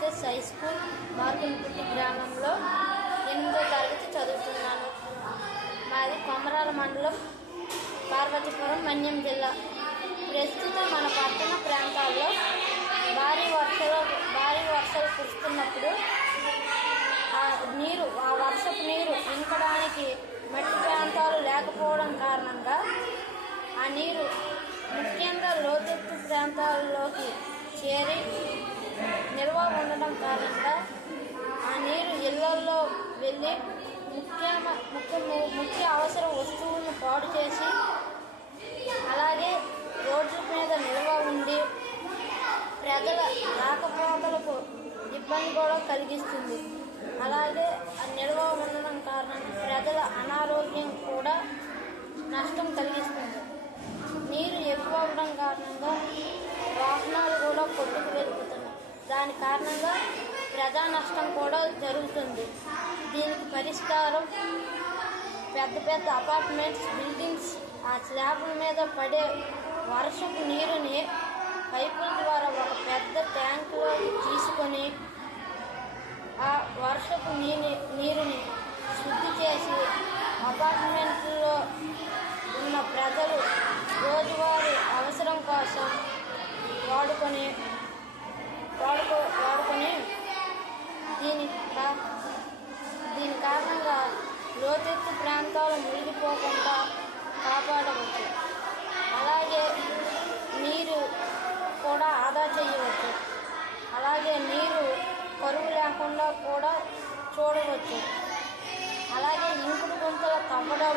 HS high school మార్కులపుట్టి గ్రామంలో 8వ తరగతి చదువుతున్నాను. మాది కొమరాల మండలం, పార్వతీపురం, మన్యం జిల్లా. ప్రస్తుతం మన పట్టణ ప్రాంతాల్లో భారీ వర్షాలు కురుస్తున్నప్పుడు ఆ వర్షపు నీరు ఇంకడానికి మట్టి ప్రాంతాలు లేకపోవడం కారణంగా ఆ నీరు ముఖ్యంగా లోతెత్తు ప్రాంతాల్లోకి చేరి నిల్వ ఉండడం కారణంగా ఆ నీరు ఇళ్లల్లో వెళ్ళి ముఖ్య అవసర వస్తువులను పాడు చేసి, అలాగే రోడ్ల మీద నిల్వ ఉండి ప్రజల రాకపోకలకు ఇబ్బంది కూడా కలిగిస్తుంది. అలాగే ఆ నిల్వ ఉండడం కారణంగా ప్రజల అనారోగ్యం కూడా నష్టం కలిగిస్తుంది. నీరు ఎక్కువ అవడం కారణంగా వాహనాలు కూడా కొట్టుకు వెళ్ళిపోతున్నాయి. దాని కారణంగా ప్రజా నష్టం కూడా జరుగుతుంది. దీనికి పరిష్కారం పెద్ద పెద్ద అపార్ట్మెంట్స్, బిల్డింగ్స్ ఆ స్లాబ్ల మీద పడే వర్షపు నీరుని పైపుల ద్వారా ఒక పెద్ద ట్యాంకులో తీసుకొని ఆ వర్షపు నీరుని శుద్ధి చేసి అపార్ట్మెంట్లో ఉన్న ప్రజలు రోజువారీ అవసరం కోసం వాడుకొని దీని కారణంగా లోతెత్తు ప్రాంతాలు మునిగిపోకుండా కాపాడవచ్చు. అలాగే నీరు కూడా ఆదా చేయవచ్చు. అలాగే నీరు కరువు లేకుండా కూడా చూడవచ్చు. అలాగే ఇంకుడు గుంతలు తవ్వడం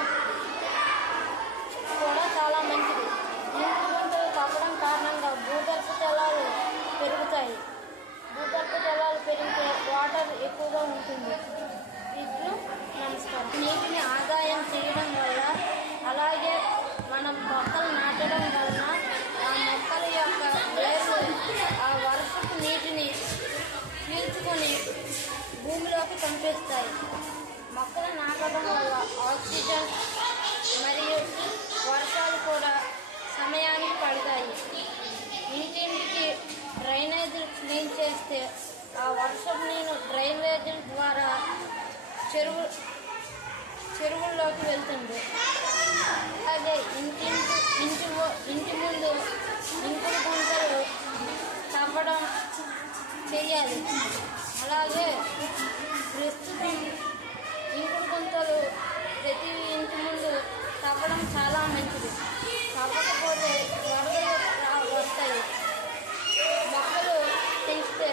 కూడా చాలా మంచిది. ఇంకుడు గుంతలు తవ్వడం కారణంగా భూగర్భ జలాలు పెరుగుతాయి. భూగర్భ జలాలు పెరిగితే వాటర్ ఎక్కువగా ఉంటుంది. ఇట్లు నమస్కారం. నీటిని ఆదాయం చేయడం వల్ల, అలాగే మనం మొక్కలు నాటడం వలన ఆ మొక్కల యొక్క వేర్లు ఆ వర్షపు నీటిని పీల్చుకొని భూమిలోకి పంపిస్తాయి. మొక్కలు నాటడం వల్ల ఆక్సిజన్ మరియు వర్షాలు కూడా సమయానికి పడతాయి. ఇంటింటికి డ్రైనేజీలు క్లీన్ చేస్తే ఆ వర్షపు నీరు డ్రైనేజీల ద్వారా చెరువుల్లోకి వెళ్తుంది. అలాగే ఇంటి ముందు ఇంకుడు గుంతలు తవ్వడం చేయాలి. అలాగే ప్రస్తుతం ఇంకుడు గుంతలు ప్రతి ఇంటి ముందు తవ్వడం చాలా మంచిది. తవ్వకపోతే వరదలు వస్తాయి. మొక్కలు పెంచితే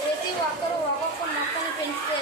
ప్రతి ఒక్కరూ ఒక్కొక్క మొక్కను పెంచితే